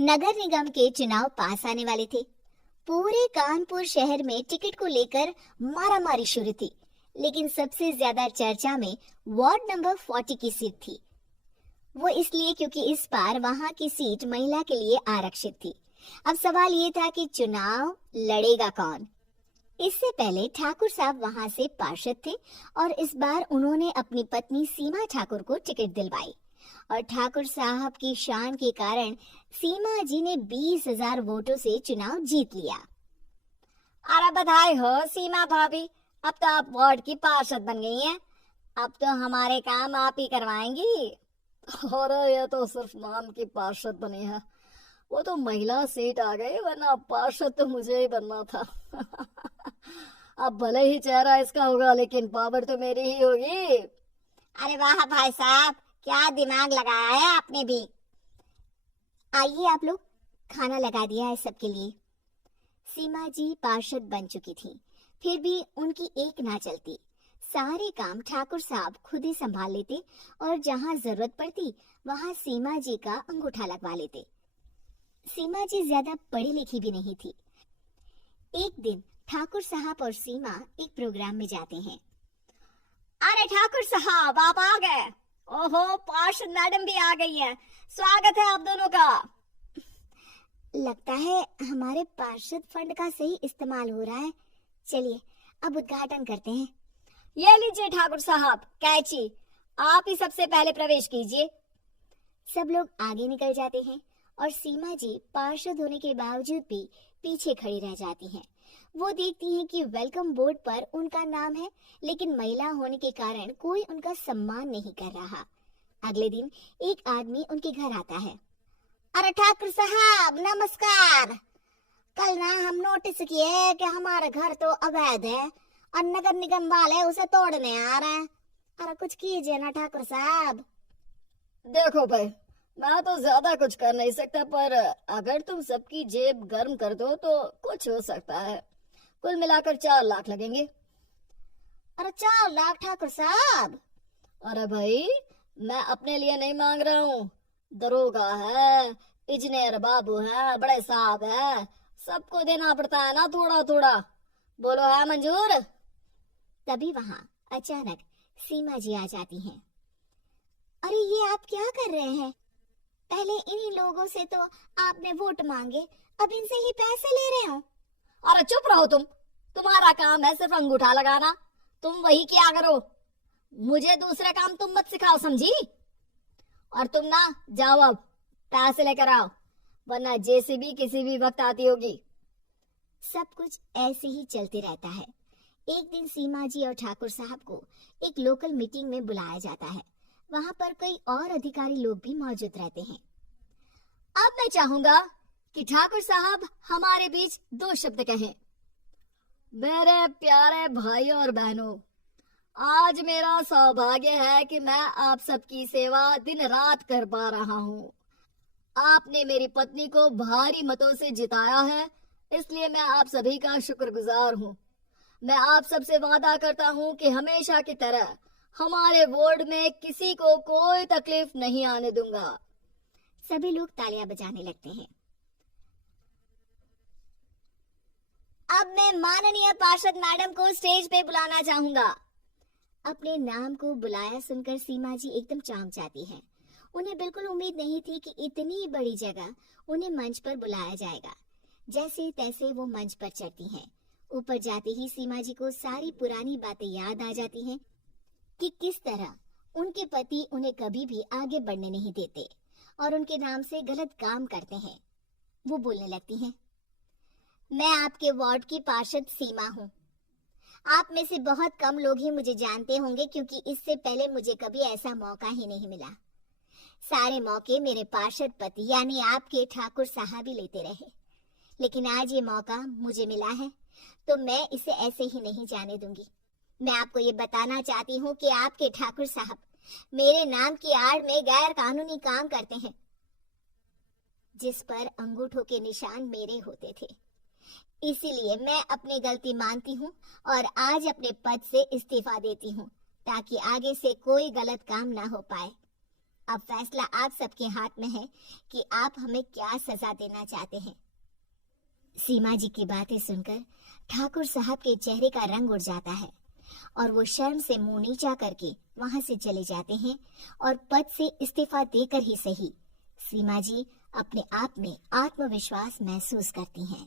नगर निगम के चुनाव पास आने वाले थे। पूरे कानपुर शहर में टिकट को लेकर मारामारी शुरू थी, लेकिन सबसे ज्यादा चर्चा में वार्ड नंबर 40 की सीट थी। वो इसलिए क्योंकि इस बार वहां की सीट महिला के लिए आरक्षित थी। अब सवाल ये था कि चुनाव लड़ेगा कौन। इससे पहले ठाकुर साहब वहां से पार्षद थे और इस बार उन्होंने अपनी पत्नी सीमा ठाकुर को टिकट दिलवाई और ठाकुर साहब की शान के कारण सीमा जी ने 20,000 वोटों से चुनाव जीत लिया। अरे बधाई हो सीमा भाभी, अब तो आप वार्ड की पार्षद बन गई हैं। अब तो हमारे काम आप ही करवाएंगी। अरे ये तो सिर्फ नाम की पार्षद बनी है, वो तो महिला सीट आ गई, वरना पार्षद तो मुझे ही बनना था। अब भले ही चेहरा इसका होगा, लेकिन पावर तो मेरी ही होगी। अरे वाह भाई साहब, क्या दिमाग लगाया है आपने भी। आइए आप लोग, खाना लगा दिया है सबके लिए। सीमा जी पार्षद बन चुकी थी, फिर भी उनकी एक ना चलती। सारे काम ठाकुर साहब खुद ही संभाल लेते और जहां जरूरत पड़ती वहां सीमा जी का अंगूठा लगवा लेते। सीमा जी ज्यादा पढ़ी लिखी भी नहीं थी। एक दिन ठाकुर साहब और सीमा एक प्रोग्राम में जाते हैं। अरे ठाकुर साहब, आप आ गए। ओहो, पार्षद मैडम भी आ गई है। स्वागत है आप दोनों का। लगता है हमारे पार्षद फंड का सही इस्तेमाल हो रहा है। चलिए अब उद्घाटन करते हैं। ये लीजिए ठाकुर साहब कैची, आप ही सबसे पहले प्रवेश कीजिए। सब लोग आगे निकल जाते हैं और सीमा जी पार्षद होने के बावजूद भी पीछे खड़ी रह जाती हैं। वो देखती हैं कि वेलकम बोर्ड पर उनका नाम है, लेकिन महिला होने के कारण कोई उनका सम्मान नहीं कर रहा। अगले दिन एक आदमी उनके घर आता है। अरे ठाकुर साहब नमस्कार। कल ना हम नोटिस किए कि हमारा घर तो अवैध है और नगर निगम वाले उसे तोड़ने आ रहे हैं। अरे कुछ कीजिए ना ठाकुर साहब। देखो भाई, मैं तो ज्यादा कुछ कर नहीं सकता, पर अगर तुम सबकी जेब गर्म कर दो तो कुछ हो सकता है। कुल मिलाकर 4 लाख लगेंगे। अरे 4 लाख ठाकुर साहब? अरे भाई, मैं अपने लिए नहीं मांग रहा हूँ। दरोगा है, इंजीनियर बाबू है, बड़े साहब है, सबको देना पड़ता है ना थोड़ा थोड़ा। बोलो है मंजूर? तभी वहां अचानक सीमा जी आ जाती हैं। अरे ये आप क्या कर रहे हैं? पहले इन्हीं लोगों से तो आपने वोट मांगे, अब इनसे ही पैसे ले रहे हो। अरे चुप रहो तुम, तुम्हारा काम है सिर्फ अंगूठा लगाना, तुम वही किया करो। मुझे दूसरे काम तुम मत सिखाओ, समझी? और तुम ना जाओ, अब पैसे लेकर आओ, वरना जेसीबी किसी भी वक्त आती होगी। सब कुछ ऐसे ही चलते रहता है। एक दिन सीमा जी और ठाकुर साहब को एक लोकल मीटिंग में बुलाया जाता है। वहां पर कई और अधिकारी लोग भी मौजूद रहते हैं। अब मैं चाहूंगा कि ठाकुर साहब हमारे बीच 2 शब्द कहें। मेरे प्यारे भाइयों और बहनों, आज मेरा सौभाग्य है कि मैं आप सबकी सेवा दिन रात कर पा रहा हूँ। आपने मेरी पत्नी को भारी मतों से जिताया है, इसलिए मैं आप सभी का शुक्रगुजार हूँ। मैं आप सबसे वादा करता हूँ कि हमेशा की तरह हमारे वार्ड में किसी को कोई तकलीफ नहीं आने दूंगा। सभी लोग तालियां बजाने लगते हैं। अब मैं माननीय पार्षद मैडम को स्टेज पे बुलाना चाहूंगा। अपने नाम को बुलाया सुनकर सीमा जी एकदम चौंक जाती हैं। उन्हें बिल्कुल उम्मीद नहीं थी कि इतनी बड़ी जगह उन्हें मंच पर बुलाया जाएगा। जैसे तैसे वो मंच पर चढ़ती हैं। ऊपर जाते ही सीमा जी को सारी पुरानी बातें याद आ जाती हैं कि किस तरह उनके पति उन्हें कभी भी आगे बढ़ने नहीं देते और उनके नाम से गलत काम करते हैं। वो बोलने लगती हैं, मैं आपके वार्ड की पार्षद सीमा हूँ। आप में से बहुत कम लोग ही मुझे जानते होंगे, क्योंकि इससे पहले मुझे कभी ऐसा मौका ही नहीं मिला। सारे मौके मेरे पार्षद पति यानी आपके ठाकुर साहब ही लेते रहे, लेकिन आज ये मौका मुझे मिला है तो मैं इसे ऐसे ही नहीं जाने दूंगी। मैं आपको ये बताना चाहती हूँ कि आपके ठाकुर साहब मेरे नाम की आड़ में गैर कानूनी काम करते हैं, जिस पर अंगूठों के निशान मेरे होते थे। इसीलिए मैं अपनी गलती मानती हूँ और आज अपने पद से इस्तीफा देती हूँ, ताकि आगे से कोई गलत काम ना हो पाए। अब फैसला आप सबके हाथ में है कि आप हमें क्या सजा देना चाहते हैं। सीमा जी की बातें सुनकर ठाकुर साहब के चेहरे का रंग उड़ जाता है और वो शर्म से मुंह नीचा करके वहां से चले जाते हैं और पद से इस्तीफा देकर ही सही सीमा जी अपने आप में आत्मविश्वास महसूस करती हैं।